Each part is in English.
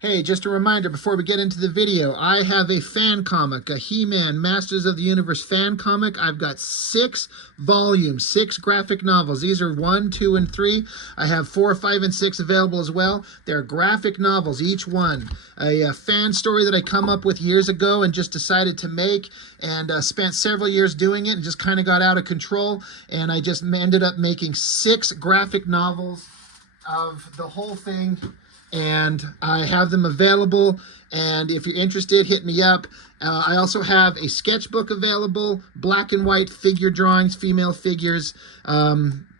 Hey, just a reminder before we get into the video, I have a fan comic, a He-Man Masters of the Universe fan comic. I've got 6 volumes, 6 graphic novels. These are 1, 2, and 3. I have 4, 5, and 6 available as well. They're graphic novels, each one. A fan story that I come up with years ago and just decided to make, and spent several years doing it and just kind of got out of control. And I just ended up making 6 graphic novels of the whole thing, and I have them available, and if you're interested, hit me up. I also have a sketchbook available, black and white figure drawings, female figures,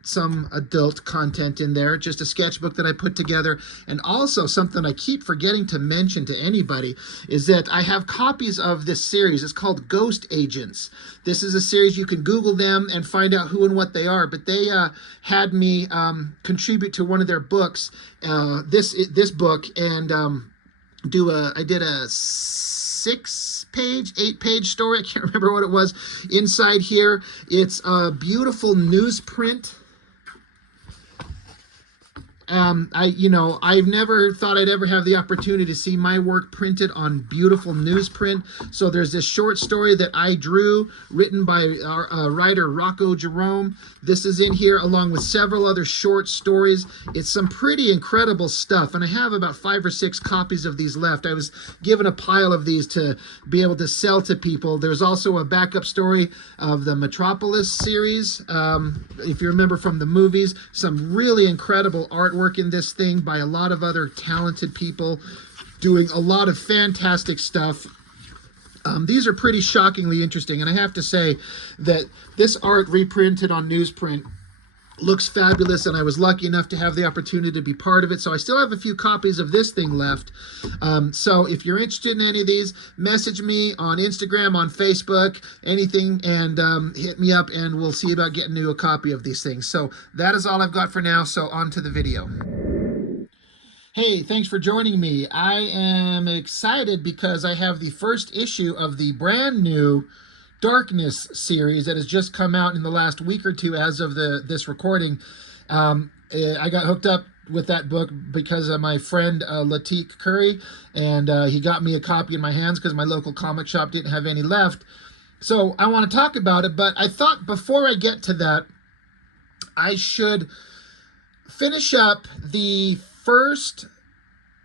some adult content in there, just a sketchbook that I put together. And also something I keep forgetting to mention to anybody is that I have copies of this series. It's called Ghost Agents. This is a series, you can Google them and find out who and what they are, but they had me contribute to one of their books, this book, and I did a 6-page, 8-page story. I can't remember what it was. Inside here, it's a beautiful newsprint. I've never thought I'd ever have the opportunity to see my work printed on beautiful newsprint. So there's this short story that I drew, written by our writer Rocco Jerome. This is in here along with several other short stories. It's some pretty incredible stuff, and I have about 5 or 6 copies of these left. I was given a pile of these to be able to sell to people. There's also a backup story of the Metropolis series, if you remember from the movies. Some really incredible artwork in this thing by a lot of other talented people doing a lot of fantastic stuff. These are pretty shockingly interesting, and I have to say that this art reprinted on newsprint looks fabulous, and I was lucky enough to have the opportunity to be part of it. So I still have a few copies of this thing left. So if you're interested in any of these, message me on Instagram, on Facebook, anything, and hit me up, and we'll see about getting you a copy of these things. So that is all I've got for now, so on to the video. Hey, thanks for joining me. I am excited because I have the first issue of the brand new Darkness series that has just come out in the last week or two as of this recording. I got hooked up with that book because of my friend Latik Curry, and he got me a copy in my hands because my local comic shop didn't have any left. So I want to talk about it, but I thought before I get to that, I should finish up the first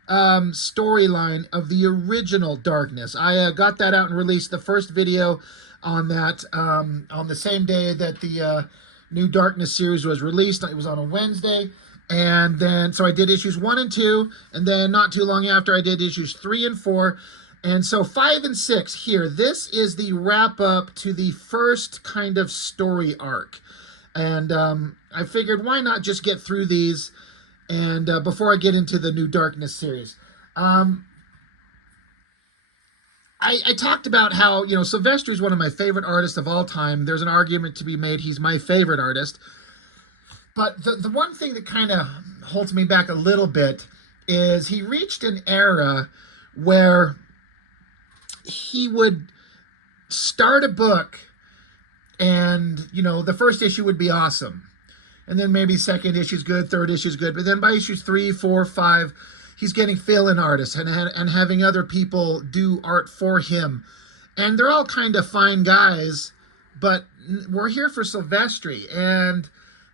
storyline of the original Darkness. I got that out and released the first video on that on the same day that the new Darkness series was released. It was on a Wednesday, and then so I did issues 1 and 2, and then not too long after I did issues 3 and 4, and so 5 and 6 here. This is the wrap up to the first kind of story arc, and I figured why not just get through these and before I get into the new Darkness series. I talked about how, Silvestri is one of my favorite artists of all time. There's an argument to be made he's my favorite artist. But the one thing that kind of holds me back a little bit is he reached an era where he would start a book and, the first issue would be awesome. And then maybe second issue's good, third issue's good. But then by issues 3, 4, 5... he's getting fill-in artists and having other people do art for him. And they're all kind of fine guys, but we're here for Silvestri, and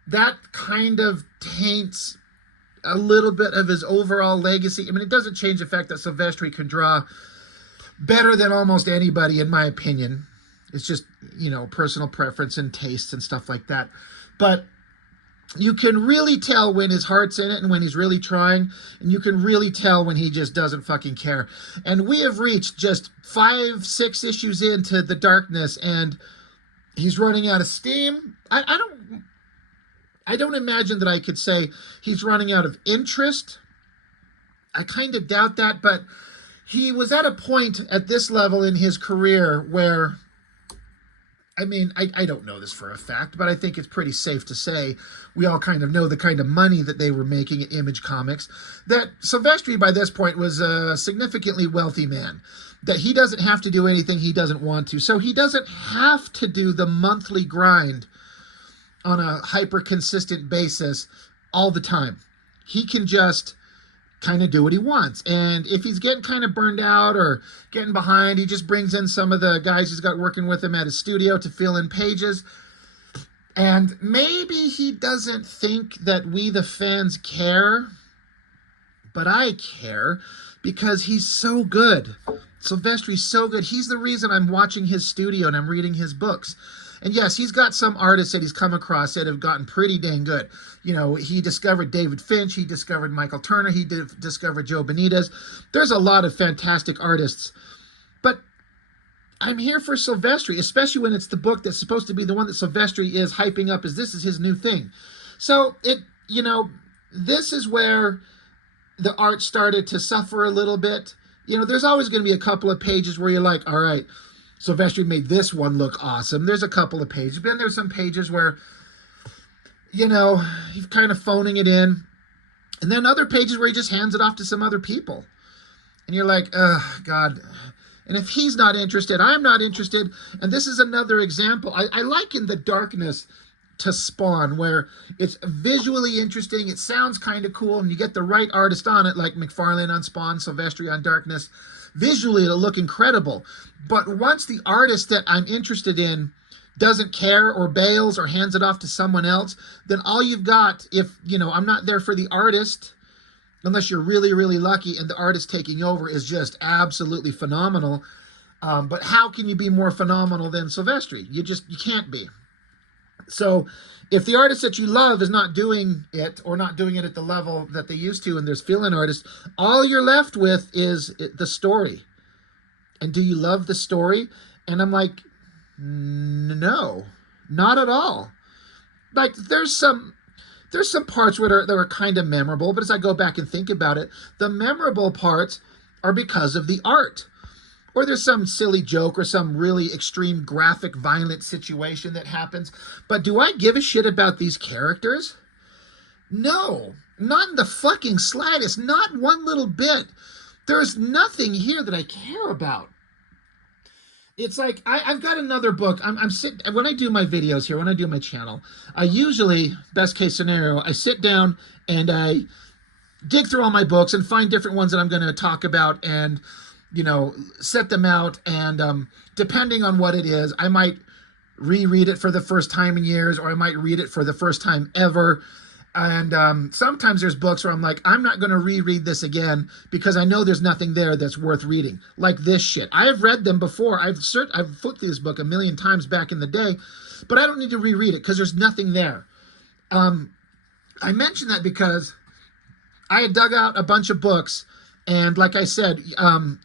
that kind of taints a little bit of his overall legacy. I mean, it doesn't change the fact that Silvestri can draw better than almost anybody, in my opinion. It's just, personal preference and tastes and stuff like that. But you can really tell when his heart's in it and when he's really trying, and you can really tell when he just doesn't fucking care. And we have reached just 5, 6 issues into the Darkness, and he's running out of steam. I don't imagine that I could say he's running out of interest. I kind of doubt that, but he was at a point at this level in his career where, I don't know this for a fact, but I think it's pretty safe to say we all kind of know the kind of money that they were making at Image Comics, that Silvestri by this point was a significantly wealthy man, that he doesn't have to do anything he doesn't want to. So he doesn't have to do the monthly grind on a hyper-consistent basis all the time. He can just kind of do what he wants. And if he's getting kind of burned out or getting behind, he just brings in some of the guys he's got working with him at his studio to fill in pages. And maybe he doesn't think that we, the fans, care, but I care because he's so good. Silvestri's so good. He's the reason I'm watching his studio and I'm reading his books. And yes, he's got some artists that he's come across that have gotten pretty dang good. You know, he discovered David Finch, he discovered Michael Turner, he discovered Joe Benitez. There's a lot of fantastic artists. But I'm here for Silvestri, especially when it's the book that's supposed to be the one that Silvestri is hyping up as this is his new thing. So, this is where the art started to suffer a little bit. You know, there's always going to be a couple of pages where you're like, all right, Silvestri made this one look awesome. There's a couple of pages. But then there's some pages where, he's kind of phoning it in. And then other pages where he just hands it off to some other people. And you're like, oh, God. And if he's not interested, I'm not interested. And this is another example. I liken the darkness to Spawn, where it's visually interesting, it sounds kind of cool, and you get the right artist on it, like McFarlane on Spawn, Silvestri on Darkness. Visually, it'll look incredible. But once the artist that I'm interested in doesn't care or bails or hands it off to someone else, then all you've got, if, I'm not there for the artist, unless you're really, really lucky and the artist taking over is just absolutely phenomenal. But how can you be more phenomenal than Silvestri? You can't be. So if the artist that you love is not doing it or not doing it at the level that they used to, and there's fill-in artists, all you're left with is the story. And do you love the story? And I'm like, no, not at all. Like there's some parts that are kind of memorable, but as I go back and think about it, the memorable parts are because of the art. Or there's some silly joke or some really extreme graphic violent situation that happens. But do I give a shit about these characters? No, not in the fucking slightest, not one little bit. There's nothing here that I care about. It's like, I've got another book. When I do my videos here, when I do my channel, I usually, best case scenario, I sit down and I dig through all my books and find different ones that I'm going to talk about and set them out, and depending on what it is, I might reread it for the first time in years, or I might read it for the first time ever. And sometimes there's books where I'm like, I'm not going to reread this again because I know there's nothing there that's worth reading. Like this shit. I have read them before. I've flipped through this book a million times back in the day, but I don't need to reread it because there's nothing there. I mention that because I had dug out a bunch of books. And like I said,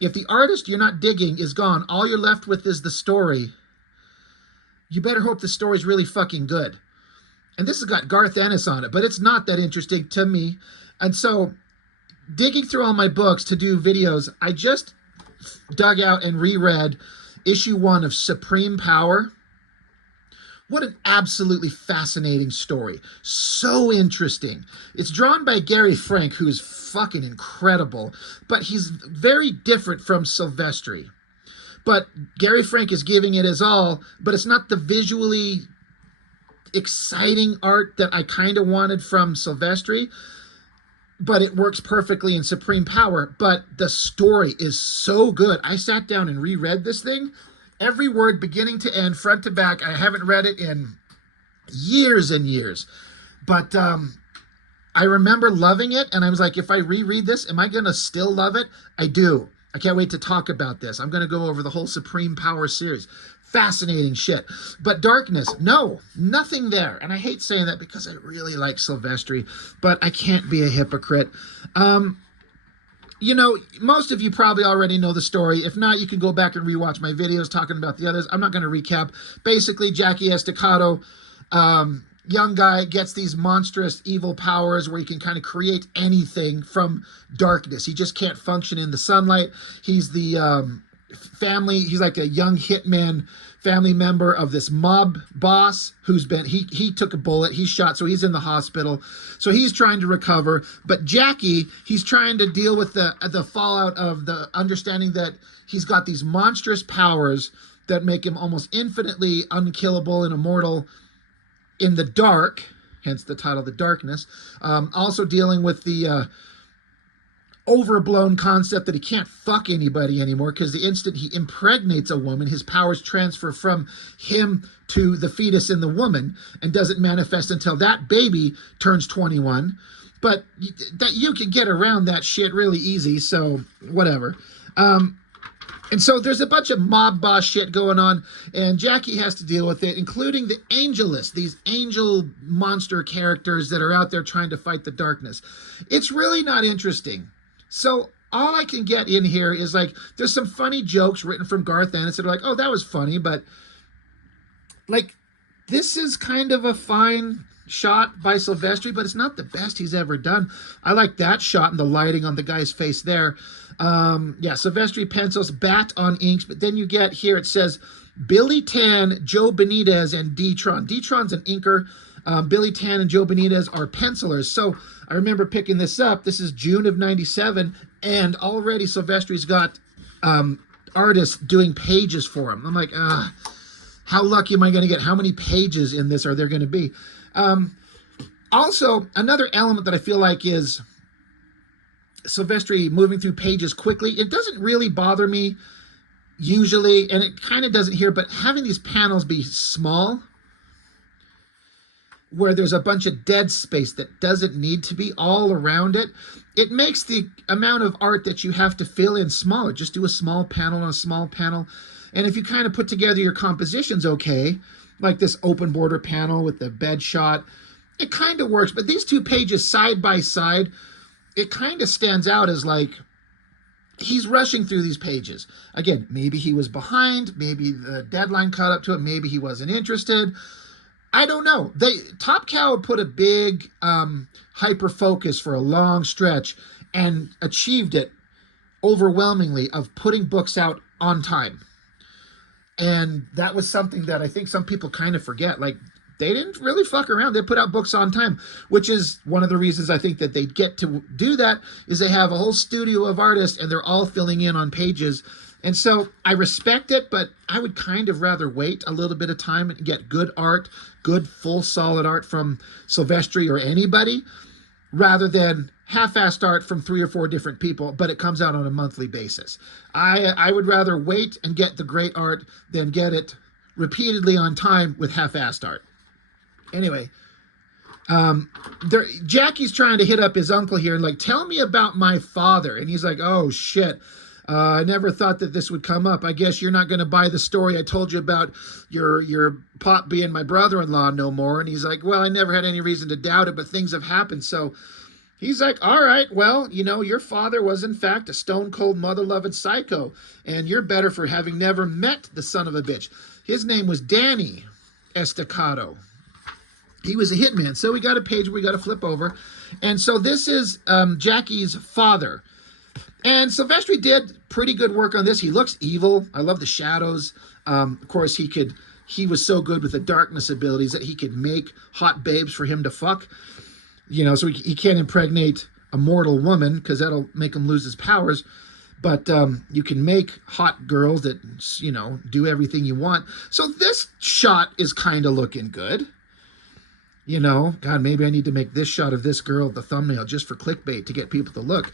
if the artist you're not digging is gone, all you're left with is the story. You better hope the story's really fucking good. And this has got Garth Ennis on it, but it's not that interesting to me. And so, digging through all my books to do videos, I just dug out and reread issue 1 of Supreme Power. What an absolutely fascinating story. So interesting. It's drawn by Gary Frank, who's fucking incredible, but he's very different from Silvestri. But Gary Frank is giving it his all, but it's not the visually exciting art that I kind of wanted from Silvestri, but it works perfectly in Supreme Power. But the story is so good. I sat down and reread this thing. Every word, beginning to end, front to back. I haven't read it in years and years. But I remember loving it, and I was like, if I reread this, am I going to still love it? I do. I can't wait to talk about this. I'm going to go over the whole Supreme Power series. Fascinating shit. But Darkness, no, nothing there. And I hate saying that because I really like Silvestri, but I can't be a hypocrite. Most of you probably already know the story. If not, you can go back and rewatch my videos talking about the others. I'm not going to recap. Basically, Jackie Estacado, young guy, gets these monstrous evil powers where he can kind of create anything from darkness. He just can't function in the sunlight. He's the he's like a young hitman family member of this mob boss who's been, he took a bullet, he's shot, so he's in the hospital. So he's trying to recover. But Jackie, he's trying to deal with the fallout of the understanding that he's got these monstrous powers that make him almost infinitely unkillable and immortal in the dark, hence the title, The Darkness. Also dealing with the overblown concept that he can't fuck anybody anymore, because the instant he impregnates a woman, his powers transfer from him to the fetus in the woman and doesn't manifest until that baby turns 21. But that you can get around that shit really easy, so whatever. And so there's a bunch of mob boss shit going on, and Jackie has to deal with it, including the Angelus, these angel monster characters that are out there trying to fight the darkness. It's really not interesting. So all I can get in here is like, there's some funny jokes written from Garth Ennis that are like, oh, that was funny, but like, this is kind of a fine shot by Silvestri, but it's not the best he's ever done. I like that shot and the lighting on the guy's face there. Yeah, Silvestri pencils, Bat on inks, but then you get here, it says Billy Tan, Joe Benitez, and D-Tron. D-Tron's an inker. Billy Tan and Joe Benitez are pencilers. So I remember picking this up. This is June of 97, and already Silvestri's got artists doing pages for him. I'm like, how lucky am I going to get? How many pages in this are there going to be? Also, another element that I feel like is Silvestri moving through pages quickly. It doesn't really bother me usually, and it kind of doesn't here, but having these panels be small, where there's a bunch of dead space that doesn't need to be all around it, it makes the amount of art that you have to fill in smaller. Just do a small panel on a small panel. And if you kind of put together your compositions okay, like this open border panel with the bed shot, it kind of works. But these two pages side by side, it kind of stands out as like, he's rushing through these pages. Again, maybe he was behind, maybe the deadline caught up to it, maybe he wasn't interested. I don't know. Top Cow put a big hyper focus for a long stretch and achieved it overwhelmingly of putting books out on time. And that was something that I think some people kind of forget. Like, they didn't really fuck around. They put out books on time, which is one of the reasons I think that they get to do that, is they have a whole studio of artists and they're all filling in on pages. And so I respect it, but I would kind of rather wait a little bit of time and get good art, good full solid art from Silvestri or anybody, rather than half-assed art from 3 or 4 different people, but it comes out on a monthly basis. I would rather wait and get the great art than get it repeatedly on time with half-assed art. Anyway, Jackie's trying to hit up his uncle here and like, tell me about my father. And he's like, oh shit, I never thought that this would come up. I guess you're not going to buy the story I told you about your pop being my brother-in-law no more. And he's like, well, I never had any reason to doubt it, but things have happened. So he's like, all right, well, you know, your father was in fact a stone-cold mother-loving psycho, and you're better for having never met the son of a bitch. His name was Danny Estacado. He was a hitman. So we got a page we got to flip over. And so this is Jackie's father. And Silvestri did pretty good work on this. He looks evil. I love the shadows. Of course, he was so good with the darkness abilities that he could make hot babes for him to fuck. You know, so he can't impregnate a mortal woman because that'll make him lose his powers. But you can make hot girls that, you know, do everything you want. So this shot is kind of looking good. You know, God, maybe I need to make this shot of this girl the thumbnail just for clickbait to get people to look.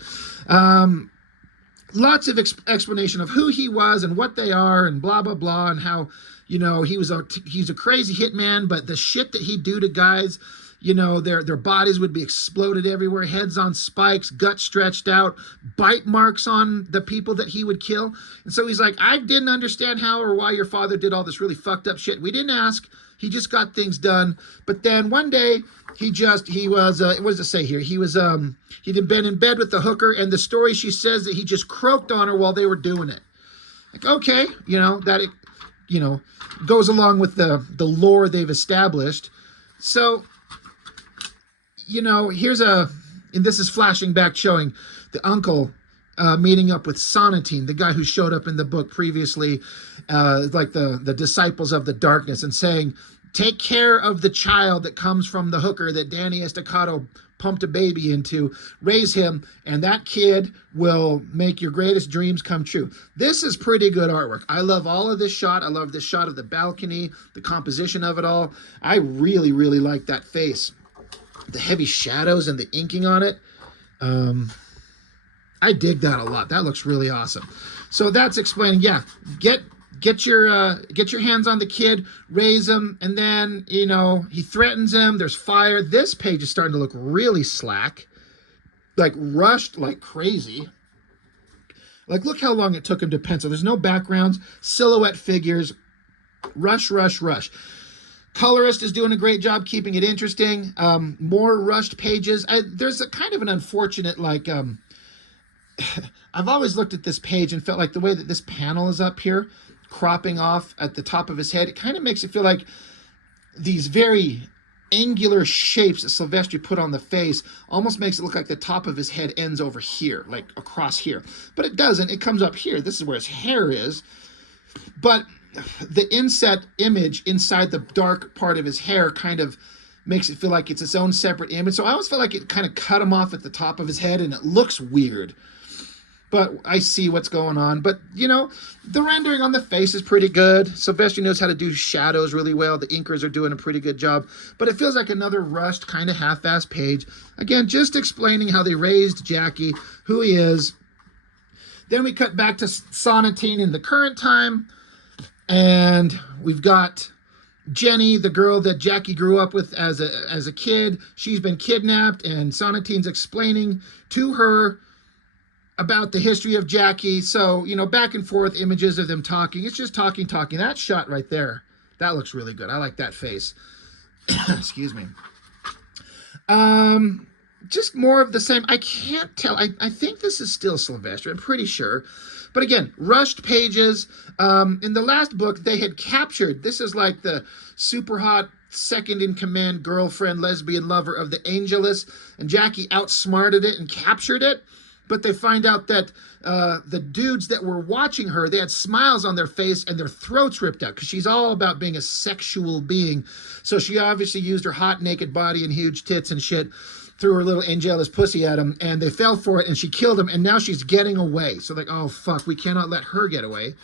Lots of explanation of who he was and what they are and blah, blah, blah, and how, you know, he's a crazy hitman, but the shit that he'd do to guys, you know, their bodies would be exploded everywhere, heads on spikes, guts stretched out, bite marks on the people that he would kill. And so he's like, I didn't understand how or why your father did all this really fucked up shit. We didn't ask. He just got things done. But then one day he was, what does it say here? He'd been in bed with the hooker, and the story, she says that he just croaked on her while they were doing it. Like, okay, you know, that it, you know, goes along with the lore they've established. So, you know, and this is flashing back showing the uncle meeting up with Sonatine, the guy who showed up in the book previously, like the disciples of the darkness, and saying, take care of the child that comes from the hooker that Danny Estacado pumped a baby into, raise him, and that kid will make your greatest dreams come true. This is pretty good artwork. I love all of this shot. I love this shot of the balcony, the composition of it all. I really, really like that face. The heavy shadows and the inking on it. I dig that a lot. That looks really awesome. So that's explaining, yeah, get your hands on the kid, raise him, and then, you know, he threatens him. There's fire. This page is starting to look really slack, like rushed like crazy. Like, look how long it took him to pencil. There's no backgrounds, silhouette figures, rush, rush, rush. Colorist is doing a great job keeping it interesting. More rushed pages. There's a kind of an unfortunate, like, I've always looked at this page and felt like the way that this panel is up here, cropping off at the top of his head, it kind of makes it feel like these very angular shapes that Silvestri put on the face almost makes it look like the top of his head ends over here, like across here. But it doesn't. It comes up here. This is where his hair is. But the inset image inside the dark part of his hair kind of makes it feel like it's its own separate image. So I always felt like it kind of cut him off at the top of his head, and it looks weird. But I see what's going on. But, you know, the rendering on the face is pretty good. Silvestri knows how to do shadows really well. The inkers are doing a pretty good job. But it feels like another rushed, kind of half-assed page. Again, just explaining how they raised Jackie, who he is. Then we cut back to Sonatine in the current time. And we've got Jenny, the girl that Jackie grew up with as a kid. She's been kidnapped, and Sonatine's explaining to her about the history of Jackie. So, you know, back and forth images of them talking. It's just talking. That shot right there, that looks really good. I like that face. Excuse me. Just more of the same. I can't tell. I think this is still Silvestri. I'm pretty sure. But again, rushed pages. In the last book, they had captured, this is like the super hot second-in-command girlfriend, lesbian lover of the Angelus, and Jackie outsmarted it and captured it. But they find out that the dudes that were watching her, they had smiles on their face and their throats ripped out, because she's all about being a sexual being. So she obviously used her hot naked body and huge tits and shit, threw her little Angelus pussy at him, and they fell for it, and she killed him, and now she's getting away. So like, oh fuck, we cannot let her get away.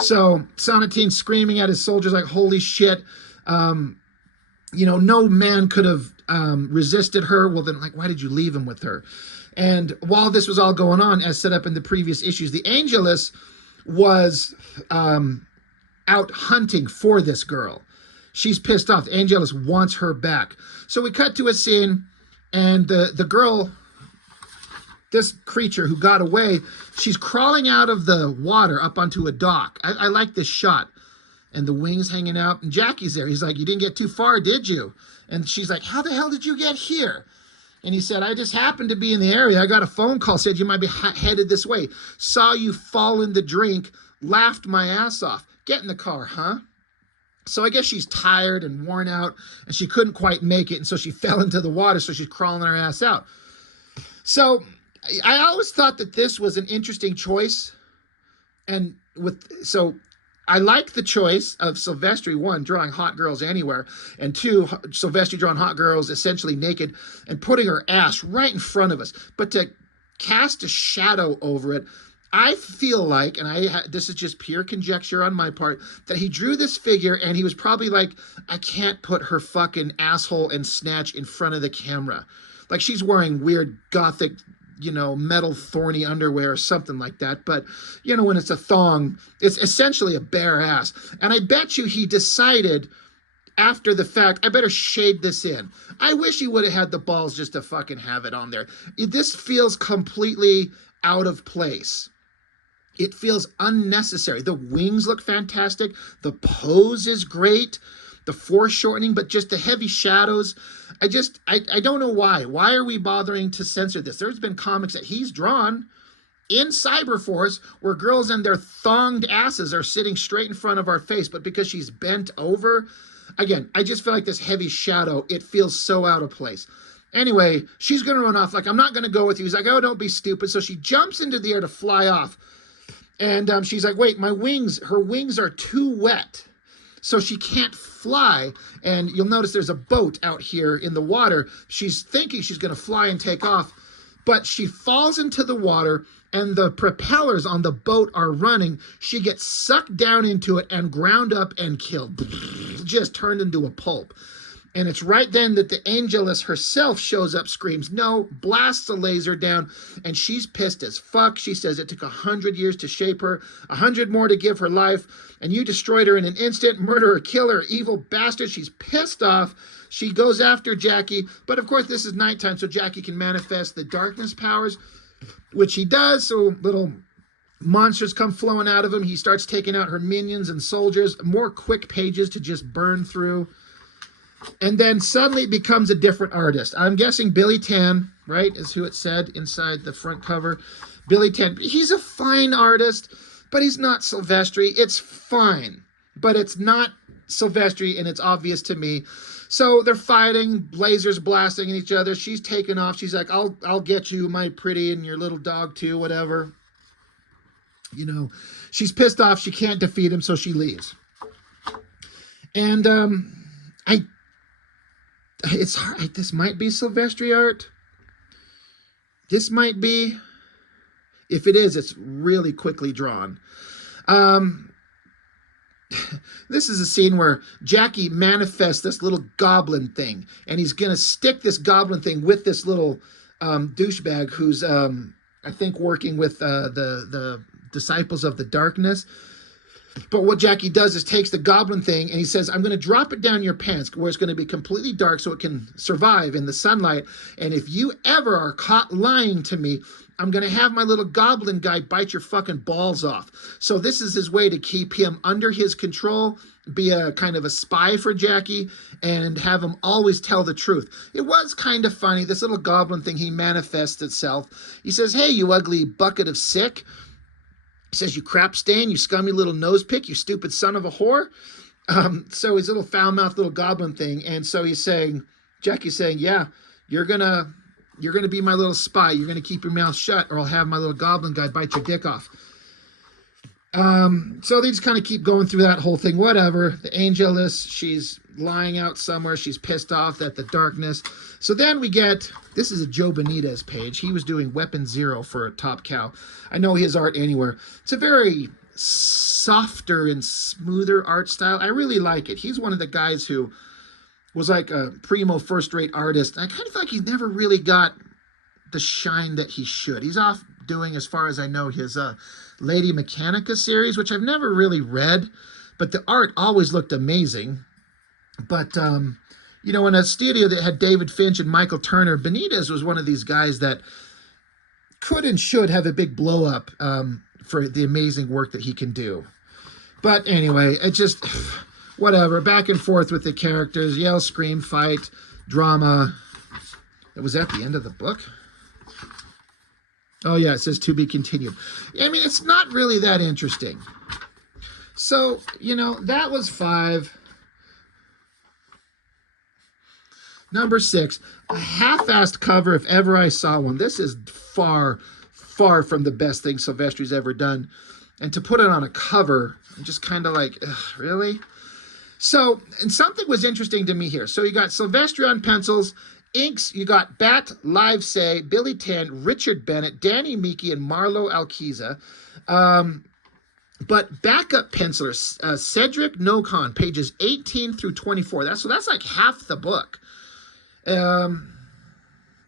So Sonatine's screaming at his soldiers like, holy shit. You know, no man could have resisted her. Well then, like, why did you leave him with her? And while this was all going on, as set up in the previous issues, the Angelus was out hunting for this girl. She's pissed off. The Angelus wants her back. So we cut to a scene, and the girl, this creature who got away, she's crawling out of the water up onto a dock. I like this shot. And the wings hanging out. And Jackie's there. He's like, you didn't get too far, did you? And she's like, how the hell did you get here? And he said, I just happened to be in the area. I got a phone call, said you might be headed this way. Saw you fall in the drink, laughed my ass off. Get in the car, huh? So I guess she's tired and worn out, and she couldn't quite make it, and so she fell into the water, so she's crawling her ass out. So I always thought that this was an interesting choice. And so I like the choice of Silvestri, one, drawing hot girls anywhere, and two, Silvestri drawing hot girls essentially naked and putting her ass right in front of us. But to cast a shadow over it, I feel like, and this is just pure conjecture on my part, that he drew this figure and he was probably like, I can't put her fucking asshole and snatch in front of the camera. Like, she's wearing weird gothic, you know, metal thorny underwear or something like that. But, you know, when it's a thong, it's essentially a bare ass. And I bet you he decided after the fact, I better shade this in. I wish he would have had the balls just to fucking have it on there. This feels completely out of place. It feels unnecessary. The wings look fantastic. The pose is great. The foreshortening, but just the heavy shadows. I don't know why. Why are we bothering to censor this? There's been comics that he's drawn in Cyberforce where girls and their thonged asses are sitting straight in front of our face, but because she's bent over, again, I just feel like this heavy shadow, it feels so out of place. Anyway, she's going to run off like, I'm not going to go with you. He's like, oh, don't be stupid. So she jumps into the air to fly off. And she's like, wait, her wings are too wet, so she can't fly. And you'll notice there's a boat out here in the water. She's thinking she's going to fly and take off, but she falls into the water, and the propellers on the boat are running. She gets sucked down into it and ground up and killed. Just turned into a pulp. And it's right then that the Angelus herself shows up, screams no, blasts a laser down, and she's pissed as fuck. She says it took 100 years to shape her, 100 more to give her life, and you destroyed her in an instant. Murderer, killer, evil bastard. She's pissed off. She goes after Jackie, but of course this is nighttime, so Jackie can manifest the darkness powers, which he does, so little monsters come flowing out of him. He starts taking out her minions and soldiers, more quick pages to just burn through. And then suddenly it becomes a different artist. I'm guessing Billy Tan, right, is who it said inside the front cover. Billy Tan, he's a fine artist, but he's not Silvestri. It's fine, but it's not Silvestri, and it's obvious to me. So they're fighting, lasers blasting at each other. She's taken off. She's like, I'll get you, my pretty, and your little dog too, whatever. You know, she's pissed off. She can't defeat him, so she leaves. And it's hard. This might be Silvestri art. This might be. If it is, it's really quickly drawn. This is a scene where Jackie manifests this little goblin thing, and he's going to stick this goblin thing with this little douchebag who's, I think, working with the disciples of the darkness. But what Jackie does is takes the goblin thing and he says, I'm going to drop it down your pants where it's going to be completely dark so it can survive in the sunlight. And if you ever are caught lying to me, I'm going to have my little goblin guy bite your fucking balls off. So this is his way to keep him under his control, be a kind of a spy for Jackie, and have him always tell the truth. It was kind of funny. This little goblin thing, he manifests itself. He says, hey, you ugly bucket of sick. He says, you crap stain, you scummy little nose pick, you stupid son of a whore. So his little foul-mouthed little goblin thing. And so he's saying, Jackie's saying, yeah, you're gonna be my little spy. You're gonna keep your mouth shut or I'll have my little goblin guy bite your dick off. So they just kind of keep going through that whole thing, whatever. The Angelus, she's lying out somewhere. She's pissed off at the darkness. So then we get, this is a Joe Benitez page. He was doing Weapon Zero for Top Cow. I know his art anywhere. It's a very softer and smoother art style. I really like it. He's one of the guys who was like a primo first-rate artist. I kind of feel like he's never really got the shine that he should. He's off doing, as far as I know, his Lady Mechanica series, which I've never really read, but the art always looked amazing. But, you know, in a studio that had David Finch and Michael Turner, Benitez was one of these guys that could and should have a big blow up for the amazing work that he can do. But anyway, it just, whatever, back and forth with the characters, yell, scream, fight, drama. It was at the end of the book. Oh, yeah, it says to be continued. I mean, it's not really that interesting. So, you know, that was 5. Number 6, a half-assed cover if ever I saw one. This is far, far from the best thing Silvestri's ever done. And to put it on a cover, I'm just kind of like, ugh, really? So, and something was interesting to me here. So you got Silvestri on pencils. Inks, you got Bat, Livesay, Billy Tan, Richard Bennett, Danny Meeke, and Marlo Alquiza. But backup pencilers, Cedric Nocon, pages 18 through 24. That's like half the book. Well,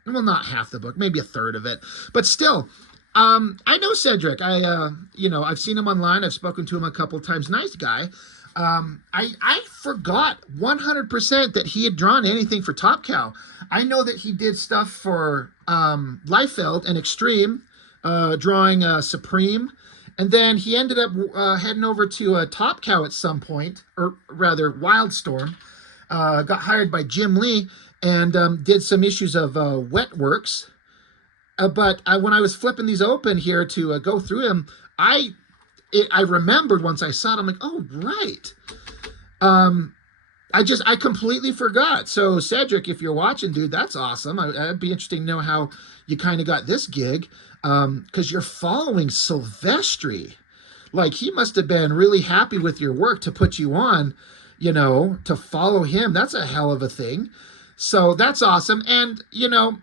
not half the book, maybe a third of it. But still, I know Cedric. You know, I've seen him online. I've spoken to him a couple of times. Nice guy. I forgot 100% that he had drawn anything for Top Cow. I know that he did stuff for Liefeld and Extreme, drawing Supreme. And then he ended up heading over to Top Cow at some point, or rather Wildstorm. Got hired by Jim Lee and did some issues of Wetworks. But when I was flipping these open here to go through them, I remembered once I saw it, I'm like, oh, right. I completely forgot. So Cedric, if you're watching, dude, that's awesome. I'd be interesting to know how you kind of got this gig, because you're following Silvestri. Like, he must have been really happy with your work to put you on, you know, to follow him. That's a hell of a thing. So that's awesome. And, you know,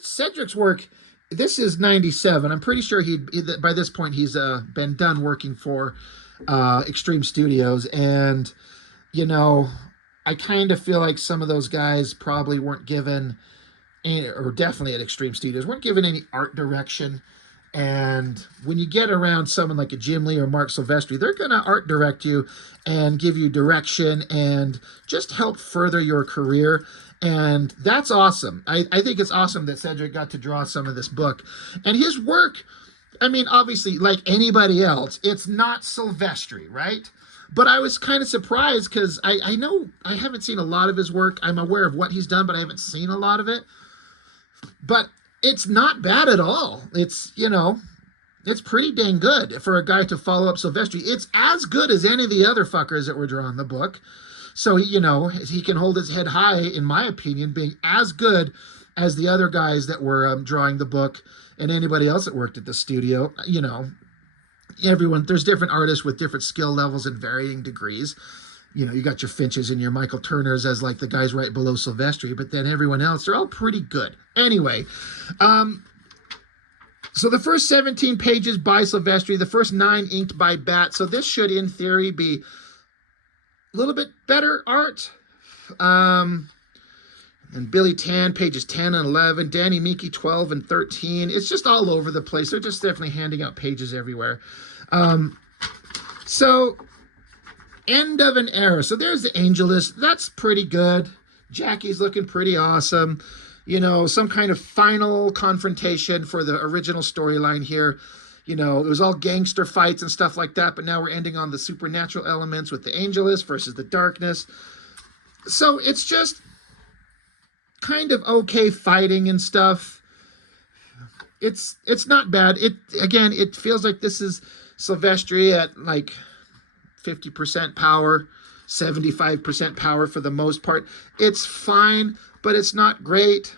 Cedric's work, this is 97. I'm pretty sure by this point he's been done working for Extreme Studios. And, you know, I kind of feel like some of those guys probably weren't given, or definitely at Extreme Studios, weren't given any art direction. And when you get around someone like a Jim Lee or Mark Silvestri, they're going to art direct you and give you direction and just help further your career. And that's awesome. I think it's awesome that Cedric got to draw some of this book. And his work, I mean, obviously, like anybody else, it's not Silvestri, right? But I was kind of surprised because I know I haven't seen a lot of his work. I'm aware of what he's done, but I haven't seen a lot of it. But it's not bad at all. It's, you know, it's pretty dang good for a guy to follow up Silvestri. It's as good as any of the other fuckers that were drawing the book. So, you know, he can hold his head high, in my opinion, being as good as the other guys that were drawing the book and anybody else that worked at the studio. You know, everyone, there's different artists with different skill levels and varying degrees. You know, you got your Finches and your Michael Turners as like the guys right below Silvestri, but then everyone else, they're all pretty good. Anyway, so the first 17 pages by Silvestri, the first 9 inked by Bat. So this should, in theory, be a little bit better art. And Billy Tan, pages 10 and 11. Danny Miki, 12 and 13. It's just all over the place. They're just definitely handing out pages everywhere. So, end of an era. So there's the Angelus. That's pretty good. Jackie's looking pretty awesome. You know, some kind of final confrontation for the original storyline here. You know, it was all gangster fights and stuff like that, but now we're ending on the supernatural elements with the Angelus versus the darkness. So it's just kind of okay fighting and stuff. It's not bad. It feels like this is Silvestri at like 50% power, 75% power for the most part. It's fine, but it's not great.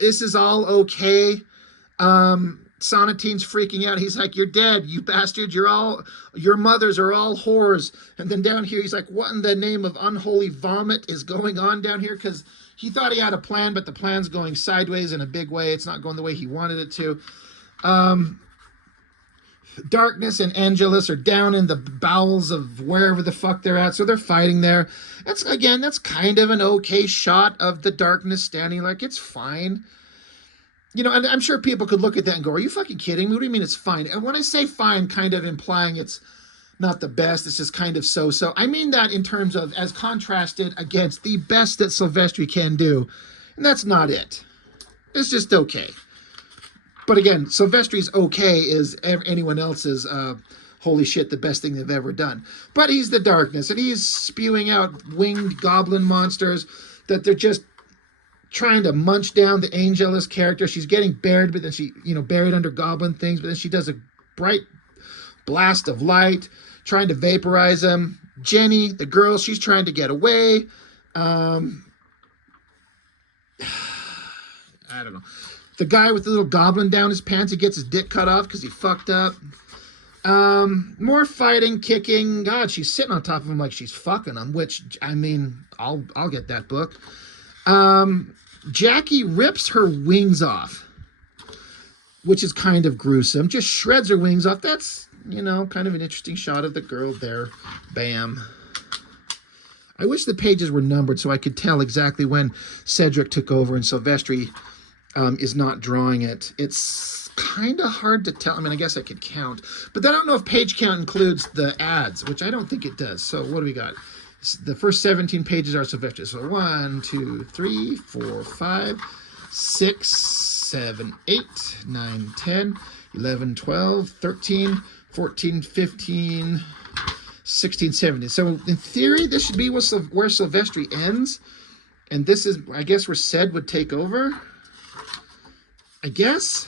This is all okay. Sonatine's freaking out. He's like, "You're dead, you bastard. Your mothers are all whores." And then down here, he's like, "What in the name of unholy vomit is going on down here?" Because he thought he had a plan, but the plan's going sideways in a big way. It's not going the way he wanted it to. Darkness and Angelus are down in the bowels of wherever the fuck they're at, so they're fighting there. That's kind of an okay shot of the darkness standing, like it's fine. You know, and I'm sure people could look at that and go, "Are you fucking kidding me? What do you mean it's fine?" And when I say fine, kind of implying it's not the best, it's just kind of so-so. I mean that in terms of as contrasted against the best that Silvestri can do, and that's not it. It's just okay. But again, Silvestri's okay is anyone else's holy shit, the best thing they've ever done. But he's the darkness, and he's spewing out winged goblin monsters that they're just trying to munch down the Angelus character. She's getting buried, but then she, you know, buried under goblin things, but then she does a bright blast of light, trying to vaporize him. Jenny, the girl, she's trying to get away. I don't know. The guy with the little goblin down his pants, he gets his dick cut off because he fucked up. More fighting, kicking. God, she's sitting on top of him like she's fucking him, which, I mean, I'll get that book. Jackie rips her wings off, which is kind of gruesome. Just shreds her wings off. That's, you know, kind of an interesting shot of the girl there. Bam. I wish the pages were numbered so I could tell exactly when Cedric took over and Silvestri is not drawing it. It's kind of hard to tell. I mean, I guess I could count, but I don't know if page count includes the ads, which I don't think it does. So what do we got? The first 17 pages are Silvestri. So 1, 2, 3, 4, 5, 6, 7, 8, 9, 10, 11, 12, 13, 14, 15, 16, 17. So in theory, this should be where Silvestri ends. And this is, I guess, where Ced would take over. I guess.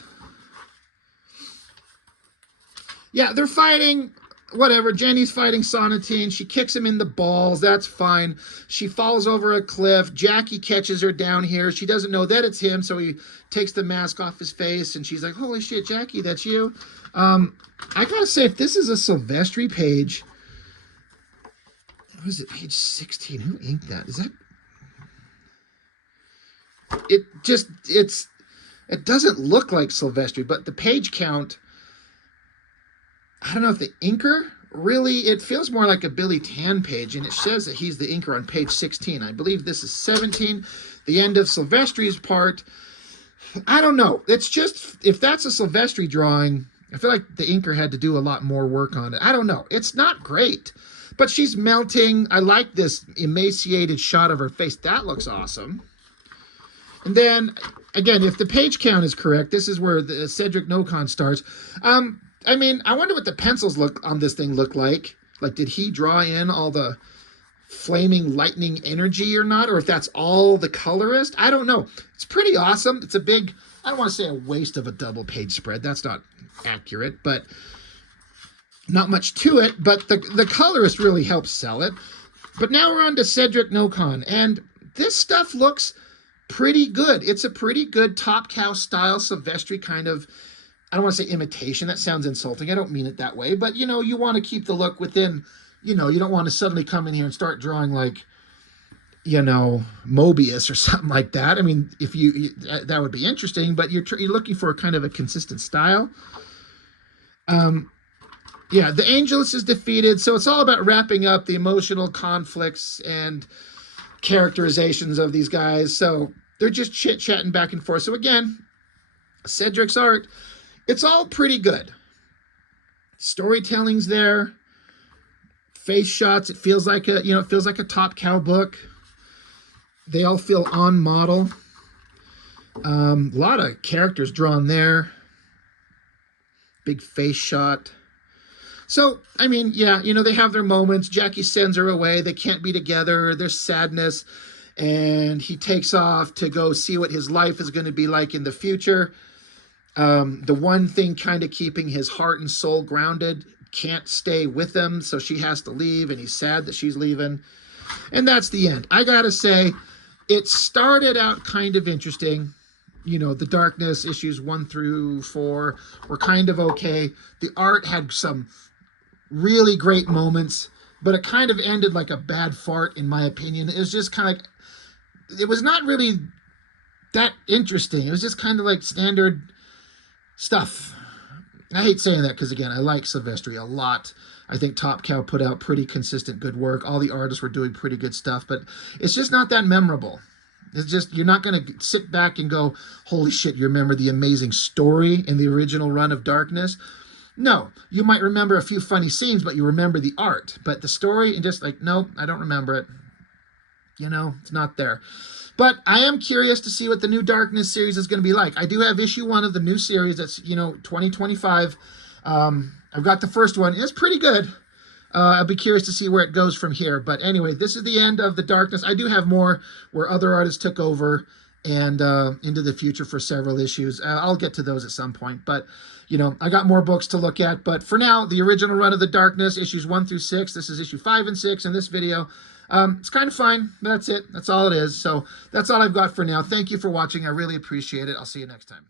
Yeah, they're fighting. Whatever. Jenny's fighting Sonatine. She kicks him in the balls. That's fine. She falls over a cliff. Jackie catches her down here. She doesn't know that it's him, so he takes the mask off his face, and she's like, "Holy shit, Jackie, that's you." I gotta say, if this is a Silvestri page, what is it, page 16? Who inked that? Is that... It doesn't look like Silvestri, but the page count, I don't know if the inker really, it feels more like a Billy Tan page, and it says that he's the inker on page 16. I believe this is 17, the end of Silvestri's part. I don't know. It's just, if that's a Silvestri drawing, I feel like the inker had to do a lot more work on it. I don't know. It's not great, but she's melting. I like this emaciated shot of her face. That looks awesome. And then, again, if the page count is correct, this is where the Cedric Nocon starts. I mean, I wonder what the pencils look on this thing look like. Like, did he draw in all the flaming lightning energy or not? Or if that's all the colorist? I don't know. It's pretty awesome. It's a big, I don't want to say a waste of a double page spread. That's not accurate, but not much to it. But the colorist really helps sell it. But now we're on to Cedric Nocon. And this stuff looks pretty good. It's a pretty good Top Cow style Silvestri kind of, I don't want to say imitation. That sounds insulting. I don't mean it that way. But, you know, you want to keep the look within, you know, you don't want to suddenly come in here and start drawing like, you know, Mobius or something like that. I mean, if you, that would be interesting, but you're looking for kind of a consistent style. Yeah, the Angelus is defeated. So it's all about wrapping up the emotional conflicts and characterizations of these guys. So they're just chit-chatting back and forth. So again, Cedric's art, it's all pretty good. Storytelling's there. Face shots, it feels like a, you know, it feels like a Top Cow book. They all feel on model. A lot of characters drawn there. Big face shot. So, I mean, yeah, you know, they have their moments. Jackie sends her away. They can't be together. There's sadness. And he takes off to go see what his life is going to be like in the future. The one thing kind of keeping his heart and soul grounded can't stay with him, so she has to leave, and he's sad that she's leaving. And that's the end. I gotta say, it started out kind of interesting. You know, the Darkness issues 1 through 4 were kind of okay. The art had some really great moments, but it kind of ended like a bad fart, in my opinion. It was just kind of like, it was not really that interesting. It was just kind of like standard stuff. I hate saying that because, again, I like Silvestri a lot. I think Top Cow put out pretty consistent good work. All the artists were doing pretty good stuff, but it's just not that memorable. It's just, you're not going to sit back and go, holy shit, you remember the amazing story in the original run of Darkness? No, you might remember a few funny scenes, but you remember the art. But the story, and just like, nope, I don't remember it. You know, it's not there. But I am curious to see what the new Darkness series is going to be like. I do have issue 1 of the new series that's, you know, 2025. I've got the first one. It's pretty good. I'll be curious to see where it goes from here. But anyway, this is the end of the Darkness. I do have more where other artists took over and into the future for several issues. I'll get to those at some point. But, you know, I got more books to look at. But for now, the original run of the Darkness, issues 1 through 6. This is issue 5 and 6 in this video. It's kind of fine. That's it. That's all it is. So that's all I've got for now. Thank you for watching. I really appreciate it. I'll see you next time.